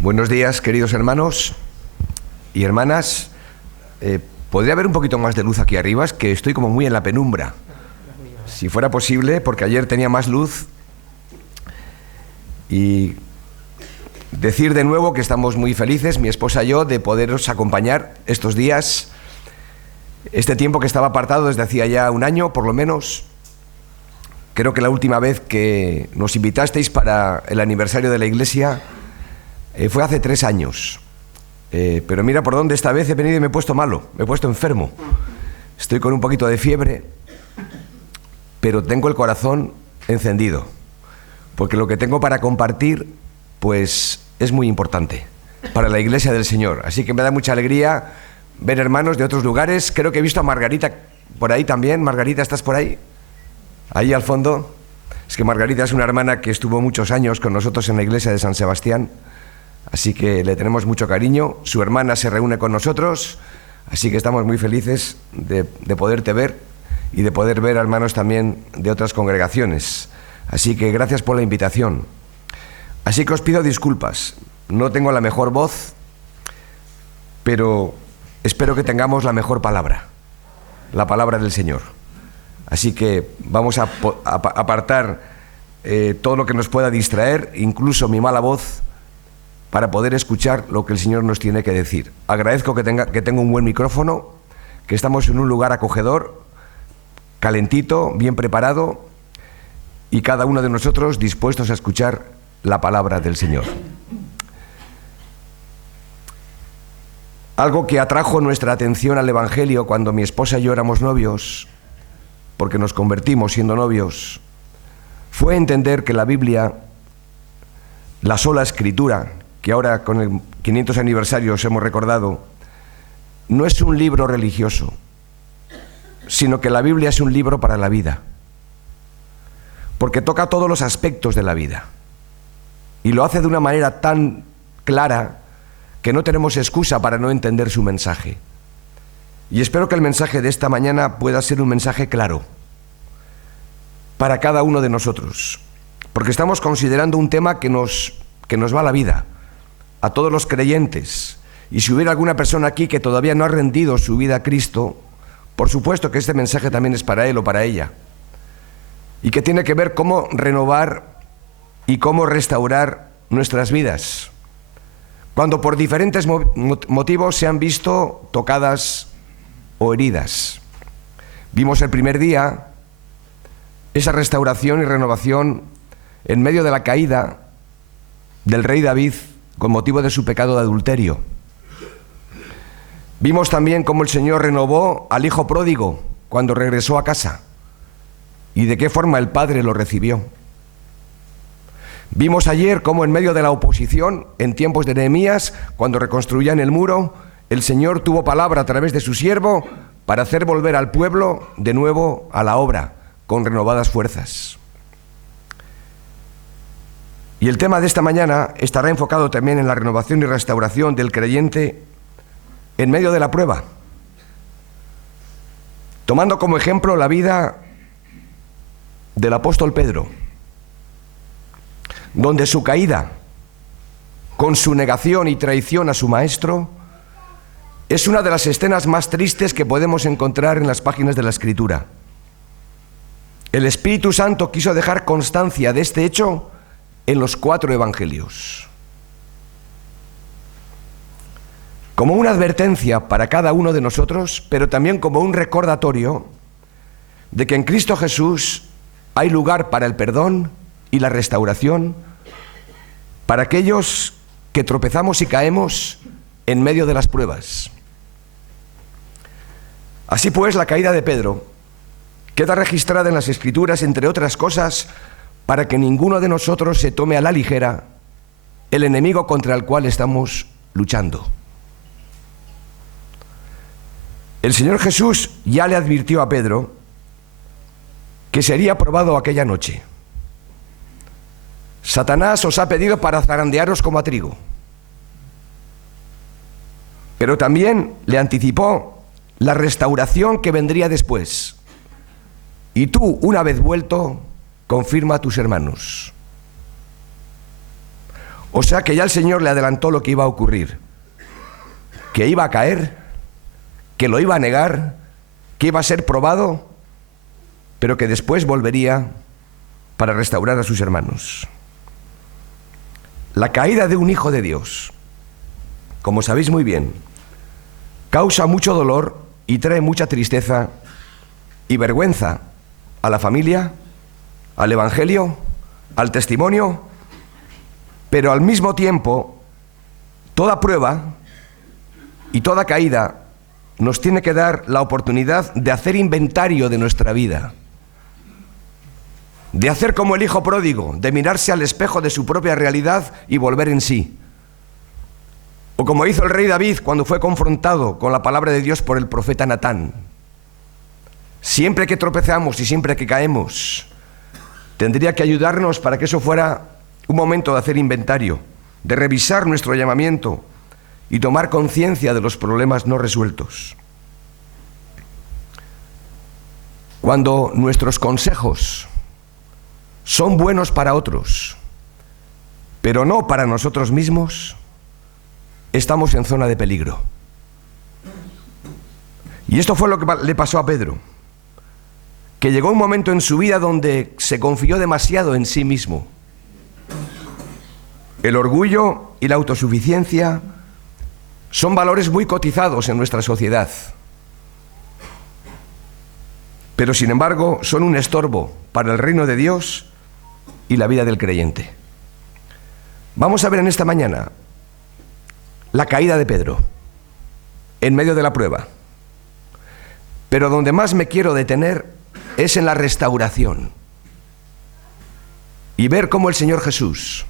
Buenos días, queridos hermanos y hermanas. ¿Podría haber un poquito más de luz aquí arriba? Es que estoy como muy en la penumbra. Si fuera posible, porque ayer tenía más luz. Y decir de nuevo que estamos muy felices, mi esposa y yo, de poderos acompañar estos días, este tiempo que estaba apartado desde hacía ya un año, por lo menos. Creo que la última vez que nos invitasteis para el aniversario de la iglesia fue hace 3 años. Pero mira por dónde esta vez he venido y me he puesto malo, me he puesto enfermo. Estoy con un poquito de fiebre, pero tengo el corazón encendido, porque lo que tengo para compartir, pues, es muy importante para la iglesia del Señor. Así que me da mucha alegría ver hermanos de otros lugares. Creo que he visto a Margarita por ahí también. Margarita, ¿estás por ahí? Ahí al fondo. Es que Margarita es una hermana que estuvo muchos años con nosotros en la iglesia de San Sebastián, así que le tenemos mucho cariño. Su hermana se reúne con nosotros, así que estamos muy felices de poderte ver y de poder ver a hermanos también de otras congregaciones. Así que gracias por la invitación. Así que os pido disculpas. No tengo la mejor voz, pero espero que tengamos la mejor palabra, la palabra del Señor. Así que vamos a apartar todo lo que nos pueda distraer, incluso mi mala voz, para poder escuchar lo que el Señor nos tiene que decir. Agradezco que tengo un buen micrófono, que estamos en un lugar acogedor, calentito, bien preparado, y cada uno de nosotros dispuestos a escuchar la palabra del Señor. Algo que atrajo nuestra atención al Evangelio cuando mi esposa y yo éramos novios, porque nos convertimos siendo novios, fue entender que la Biblia, la sola Escritura, que ahora con el 500 aniversario os hemos recordado, no es un libro religioso, sino que la Biblia es un libro para la vida, porque toca todos los aspectos de la vida y lo hace de una manera tan clara que no tenemos excusa para no entender su mensaje. Y espero que el mensaje de esta mañana pueda ser un mensaje claro para cada uno de nosotros, porque estamos considerando un tema que nos va a la vida, a todos los creyentes. Y si hubiera alguna persona aquí que todavía no ha rendido su vida a Cristo, por supuesto que este mensaje también es para él o para ella, y que tiene que ver cómo renovar y cómo restaurar nuestras vidas, cuando por diferentes motivos se han visto tocadas o heridas. Vimos el primer día esa restauración y renovación en medio de la caída del rey David con motivo de su pecado de adulterio. Vimos también cómo el Señor renovó al hijo pródigo cuando regresó a casa y de qué forma el padre lo recibió. Vimos ayer cómo en medio de la oposición, en tiempos de Nehemías, cuando reconstruían el muro, el Señor tuvo palabra a través de su siervo para hacer volver al pueblo de nuevo a la obra, con renovadas fuerzas. Y el tema de esta mañana estará enfocado también en la renovación y restauración del creyente en medio de la prueba, tomando como ejemplo la vida del apóstol Pedro, donde su caída, con su negación y traición a su maestro, es una de las escenas más tristes que podemos encontrar en las páginas de la Escritura. El Espíritu Santo quiso dejar constancia de este hecho en los 4 evangelios, como una advertencia para cada uno de nosotros, pero también como un recordatorio de que en Cristo Jesús hay lugar para el perdón y la restauración para aquellos que tropezamos y caemos en medio de las pruebas. Así pues, la caída de Pedro queda registrada en las Escrituras, entre otras cosas, para que ninguno de nosotros se tome a la ligera el enemigo contra el cual estamos luchando. El Señor Jesús ya le advirtió a Pedro que sería probado aquella noche. Satanás os ha pedido para zarandearos como a trigo. Pero también le anticipó la restauración que vendría después. Y tú, una vez vuelto, confirma a tus hermanos. O sea que ya el Señor le adelantó lo que iba a ocurrir, que iba a caer, que lo iba a negar, que iba a ser probado, pero que después volvería para restaurar a sus hermanos. La caída de un hijo de Dios, como sabéis muy bien, causa mucho dolor y trae mucha tristeza y vergüenza a la familia, al Evangelio, al testimonio, pero al mismo tiempo, toda prueba y toda caída nos tiene que dar la oportunidad de hacer inventario de nuestra vida, de hacer como el hijo pródigo, de mirarse al espejo de su propia realidad y volver en sí. O como hizo el rey David cuando fue confrontado con la palabra de Dios por el profeta Natán. Siempre que tropezamos y siempre que caemos, tendría que ayudarnos para que eso fuera un momento de hacer inventario, de revisar nuestro llamamiento y tomar conciencia de los problemas no resueltos. Cuando nuestros consejos son buenos para otros, pero no para nosotros mismos, estamos en zona de peligro. Y esto fue lo que le pasó a Pedro, que llegó un momento en su vida donde se confió demasiado en sí mismo. El orgullo y la autosuficiencia son valores muy cotizados en nuestra sociedad, pero sin embargo son un estorbo para el reino de Dios y la vida del creyente. Vamos a ver en esta mañana la caída de Pedro en medio de la prueba, pero donde más me quiero detener es en la restauración y ver cómo el Señor Jesús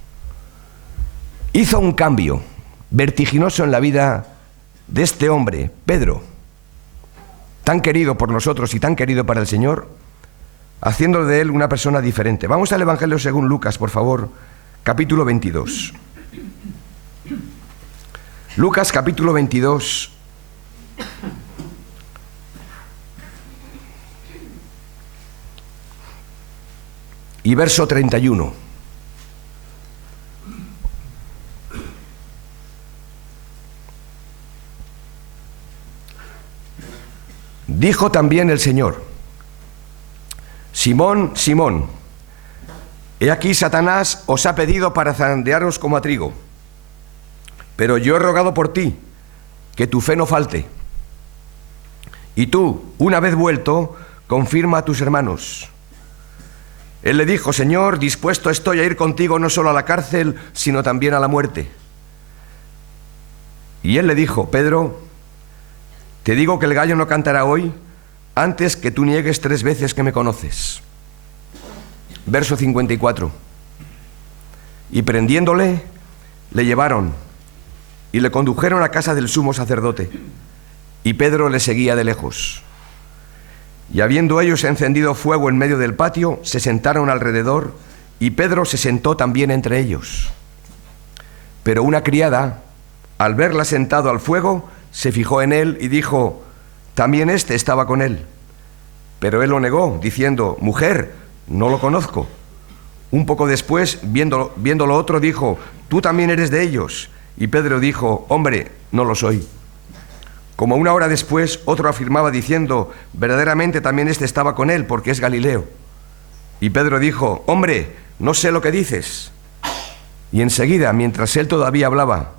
hizo un cambio vertiginoso en la vida de este hombre, Pedro, tan querido por nosotros y tan querido para el Señor, haciendo de él una persona diferente. Vamos al Evangelio según Lucas, por favor, capítulo 22. Lucas, capítulo 22. Y verso 31. Dijo también el Señor: Simón, Simón, he aquí Satanás os ha pedido para zarandearos como a trigo, pero yo he rogado por ti, que tu fe no falte. Y tú, una vez vuelto, confirma a tus hermanos. Él le dijo: Señor, dispuesto estoy a ir contigo no solo a la cárcel, sino también a la muerte. Y él le dijo: Pedro, te digo que el gallo no cantará hoy antes que tú niegues 3 veces que me conoces. Verso 54. Y prendiéndole, le llevaron y le condujeron a casa del sumo sacerdote, y Pedro le seguía de lejos. Y habiendo ellos encendido fuego en medio del patio, se sentaron alrededor, y Pedro se sentó también entre ellos. Pero una criada, al verla sentado al fuego, se fijó en él y dijo: también éste estaba con él. Pero él lo negó, diciendo: mujer, no lo conozco. Un poco después, viendo lo otro, dijo: tú también eres de ellos. Y Pedro dijo: hombre, no lo soy. Como 1 hora después, otro afirmaba diciendo: verdaderamente también éste estaba con él, porque es Galileo. Y Pedro dijo: hombre, no sé lo que dices. Y enseguida, mientras él todavía hablaba,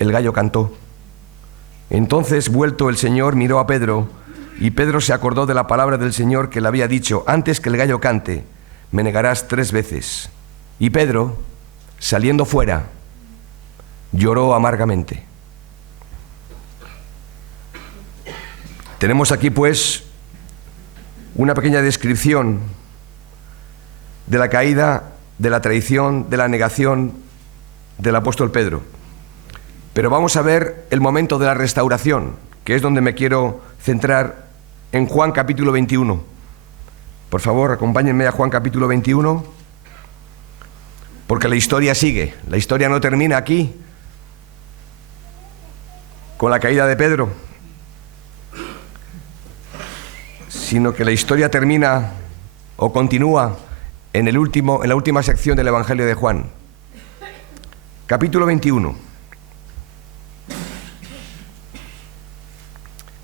el gallo cantó. Entonces, vuelto el Señor, miró a Pedro, y Pedro se acordó de la palabra del Señor que le había dicho: antes que el gallo cante, me negarás 3 veces. Y Pedro, saliendo fuera, lloró amargamente. Tenemos aquí, pues, una pequeña descripción de la caída, de la traición, de la negación del apóstol Pedro. Pero vamos a ver el momento de la restauración, que es donde me quiero centrar, en Juan capítulo 21. Por favor, acompáñenme a Juan capítulo 21, porque la historia sigue. La historia no termina aquí, con la caída de Pedro, sino que la historia termina o continúa en la última sección del Evangelio de Juan. capítulo 21,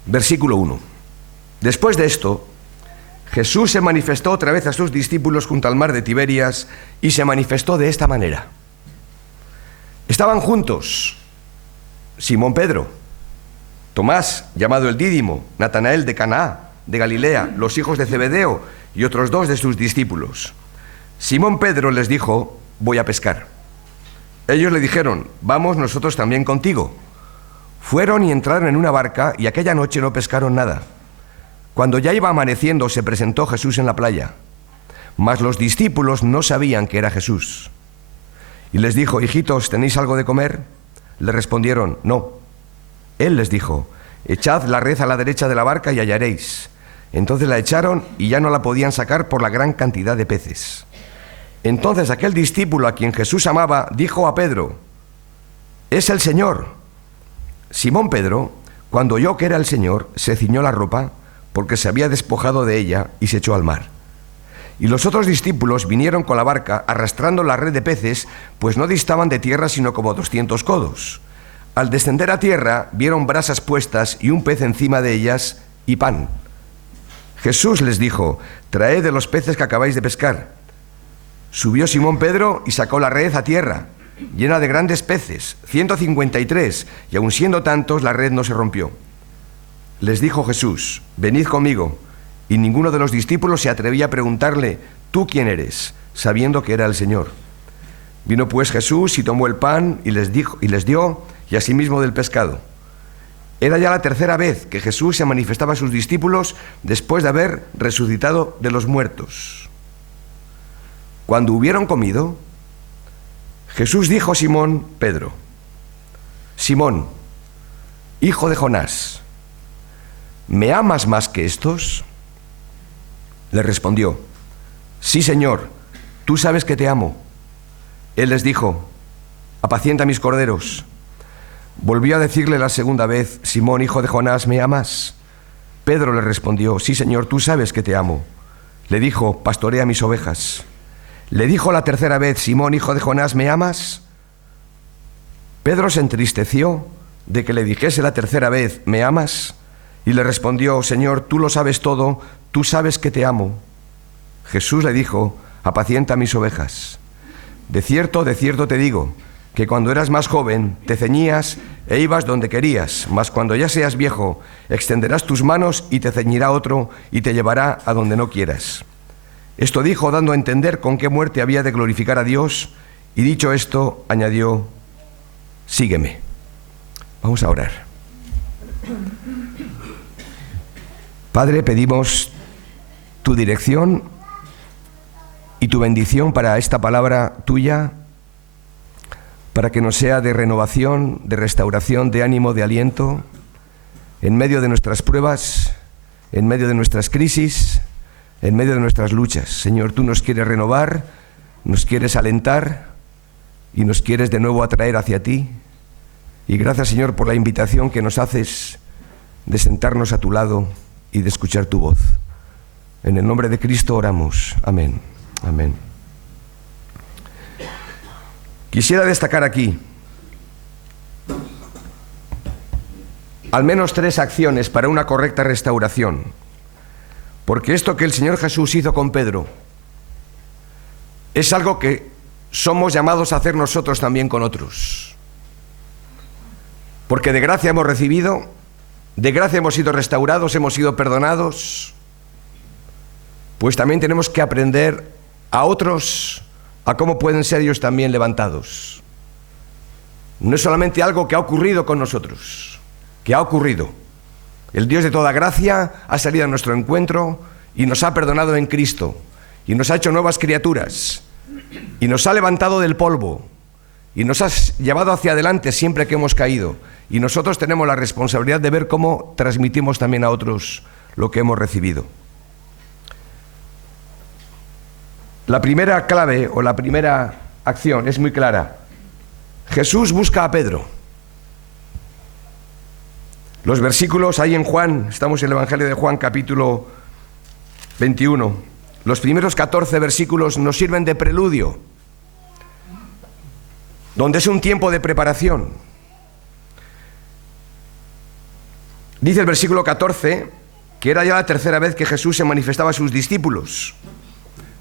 versículo 1. Después de esto, Jesús se manifestó otra vez a sus discípulos junto al mar de Tiberias y se manifestó de esta manera. Estaban juntos Simón Pedro, Tomás, llamado el Dídimo, Natanael de Caná, de Galilea, los hijos de Zebedeo y otros 2 de sus discípulos. Simón Pedro les dijo: voy a pescar. Ellos le dijeron: vamos nosotros también contigo. Fueron y entraron en una barca y aquella noche no pescaron nada. Cuando ya iba amaneciendo, se presentó Jesús en la playa. Mas los discípulos no sabían que era Jesús. Y les dijo: hijitos, ¿tenéis algo de comer? Le respondieron: no. Él les dijo: echad la red a la derecha de la barca y hallaréis. Entonces la echaron y ya no la podían sacar por la gran cantidad de peces. Entonces aquel discípulo a quien Jesús amaba dijo a Pedro: es el Señor. Simón Pedro, cuando oyó que era el Señor, se ciñó la ropa, porque se había despojado de ella, y se echó al mar. Y los otros discípulos vinieron con la barca arrastrando la red de peces, pues no distaban de tierra sino como 200 codos. Al descender a tierra, vieron brasas puestas y un pez encima de ellas y pan. Jesús les dijo: traed de los peces que acabáis de pescar. Subió Simón Pedro y sacó la red a tierra, llena de grandes peces, 153, y aun siendo tantos, la red no se rompió. Les dijo Jesús: venid conmigo. Y ninguno de los discípulos se atrevía a preguntarle: ¿tú quién eres?, sabiendo que era el Señor. Vino pues Jesús y tomó el pan y les dio, y asimismo del pescado. Era ya la tercera vez que Jesús se manifestaba a sus discípulos después de haber resucitado de los muertos. Cuando hubieron comido, Jesús dijo a Simón Pedro: Simón, hijo de Jonás, ¿me amas más que estos? Le respondió: sí, Señor, tú sabes que te amo. Él les dijo: apacienta mis corderos. Volvió a decirle la segunda vez: Simón, hijo de Jonás, ¿me amas? Pedro le respondió: sí, Señor, tú sabes que te amo. Le dijo: pastorea mis ovejas. Le dijo la tercera vez: Simón, hijo de Jonás, ¿me amas? Pedro se entristeció de que le dijese la tercera vez: ¿me amas? Y le respondió: Señor, tú lo sabes todo, tú sabes que te amo. Jesús le dijo: apacienta mis ovejas. De cierto te digo, que cuando eras más joven te ceñías e ibas donde querías, mas cuando ya seas viejo, extenderás tus manos y te ceñirá otro y te llevará a donde no quieras. Esto dijo dando a entender con qué muerte había de glorificar a Dios, y dicho esto, añadió: sígueme. Vamos a orar. Padre, pedimos tu dirección y tu bendición para esta palabra tuya, para que nos sea de renovación, de restauración, de ánimo, de aliento, en medio de nuestras pruebas, en medio de nuestras crisis, en medio de nuestras luchas. Señor, tú nos quieres renovar, nos quieres alentar y nos quieres de nuevo atraer hacia ti. Y gracias, Señor, por la invitación que nos haces de sentarnos a tu lado y de escuchar tu voz. En el nombre de Cristo oramos. Amén. Amén. Quisiera destacar aquí al menos 3 acciones para una correcta restauración, porque esto que el Señor Jesús hizo con Pedro es algo que somos llamados a hacer nosotros también con otros. Porque de gracia hemos recibido, de gracia hemos sido restaurados, hemos sido perdonados, pues también tenemos que aprender a otros a cómo pueden ser ellos también levantados. No es solamente algo que ha ocurrido con nosotros, que ha ocurrido. El Dios de toda gracia ha salido a nuestro encuentro y nos ha perdonado en Cristo, y nos ha hecho nuevas criaturas, y nos ha levantado del polvo, y nos ha llevado hacia adelante siempre que hemos caído. Y nosotros tenemos la responsabilidad de ver cómo transmitimos también a otros lo que hemos recibido. La primera clave o la primera acción es muy clara. Jesús busca a Pedro. Los versículos ahí en Juan, estamos en el Evangelio de Juan, capítulo 21. Los primeros 14 versículos nos sirven de preludio. donde es un tiempo de preparación. Dice el versículo 14 que era ya la tercera vez que Jesús se manifestaba a sus discípulos.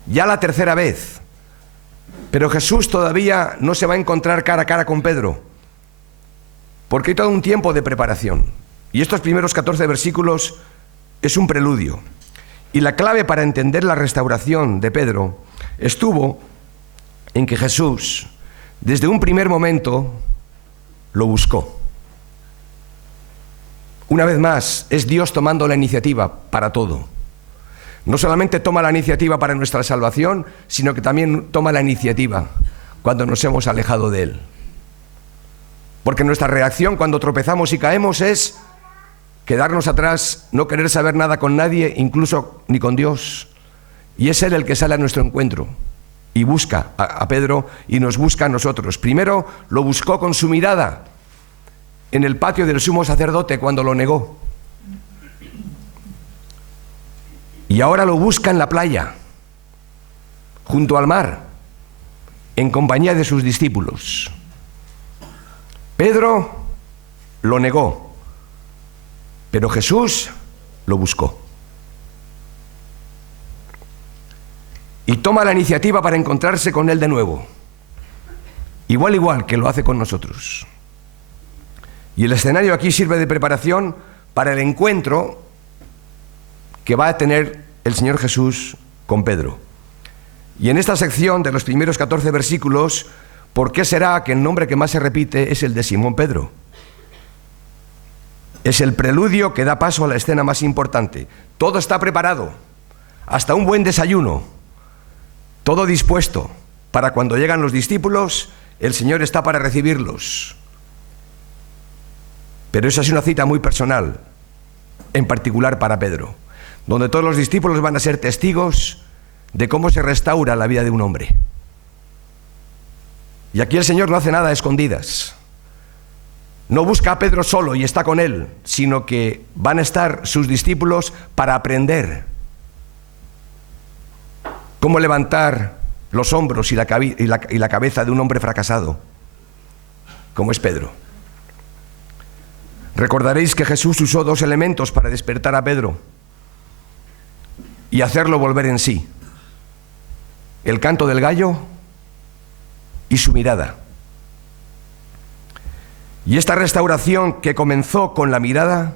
Ya la tercera vez. Pero Jesús todavía no se va a encontrar cara a cara con Pedro, porque hay todo un tiempo de preparación. Y estos primeros 14 versículos es un preludio. Y la clave para entender la restauración de Pedro estuvo en que Jesús, desde un primer momento, lo buscó. Una vez más, es Dios tomando la iniciativa para todo. No solamente toma la iniciativa para nuestra salvación, sino que también toma la iniciativa cuando nos hemos alejado de Él. Porque nuestra reacción cuando tropezamos y caemos es quedarnos atrás, no querer saber nada con nadie, incluso ni con Dios. Y es Él el que sale a nuestro encuentro y busca a Pedro y nos busca a nosotros. Primero lo buscó con su mirada en el patio del sumo sacerdote cuando lo negó. Y ahora lo busca en la playa, junto al mar, en compañía de sus discípulos. Pedro lo negó, pero Jesús lo buscó. Y toma la iniciativa para encontrarse con Él de nuevo. Igual que lo hace con nosotros. Y el escenario aquí sirve de preparación para el encuentro que va a tener el Señor Jesús con Pedro. Y en esta sección de los primeros 14 versículos, ¿por qué será que el nombre que más se repite es el de Simón Pedro? Es el preludio que da paso a la escena más importante. Todo está preparado, hasta un buen desayuno, todo dispuesto para cuando llegan los discípulos, el Señor está para recibirlos. Pero esa es una cita muy personal, en particular para Pedro, donde todos los discípulos van a ser testigos de cómo se restaura la vida de un hombre. Y aquí el Señor no hace nada a escondidas. No busca a Pedro solo y está con él, sino que van a estar sus discípulos para aprender cómo levantar los hombros y la cabeza de un hombre fracasado, como es Pedro. Recordaréis que Jesús usó dos elementos para despertar a Pedro y hacerlo volver en sí: el canto del gallo y su mirada. Y esta restauración que comenzó con la mirada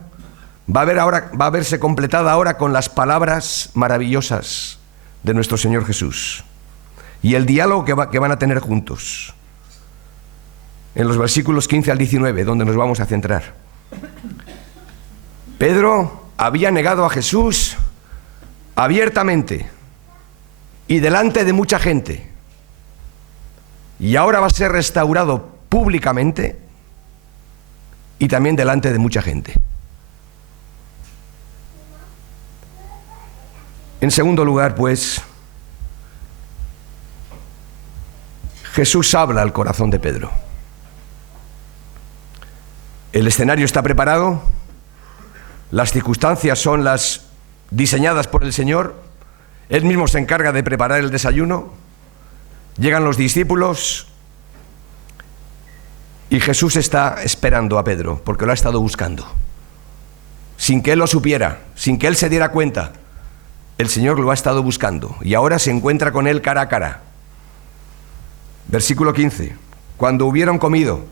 va a verse completada ahora con las palabras maravillosas de nuestro Señor Jesús y el diálogo que van a tener juntos en los versículos 15 al 19, donde nos vamos a centrar. Pedro había negado a Jesús abiertamente y delante de mucha gente, y ahora va a ser restaurado públicamente y también delante de mucha gente. En segundo lugar, pues, Jesús habla al corazón de Pedro. El escenario está preparado, las circunstancias son las diseñadas por el Señor, Él mismo se encarga de preparar el desayuno, llegan los discípulos y Jesús está esperando a Pedro porque lo ha estado buscando. Sin que Él lo supiera, sin que Él se diera cuenta, el Señor lo ha estado buscando y ahora se encuentra con Él cara a cara. Versículo 15. Cuando hubieron comido,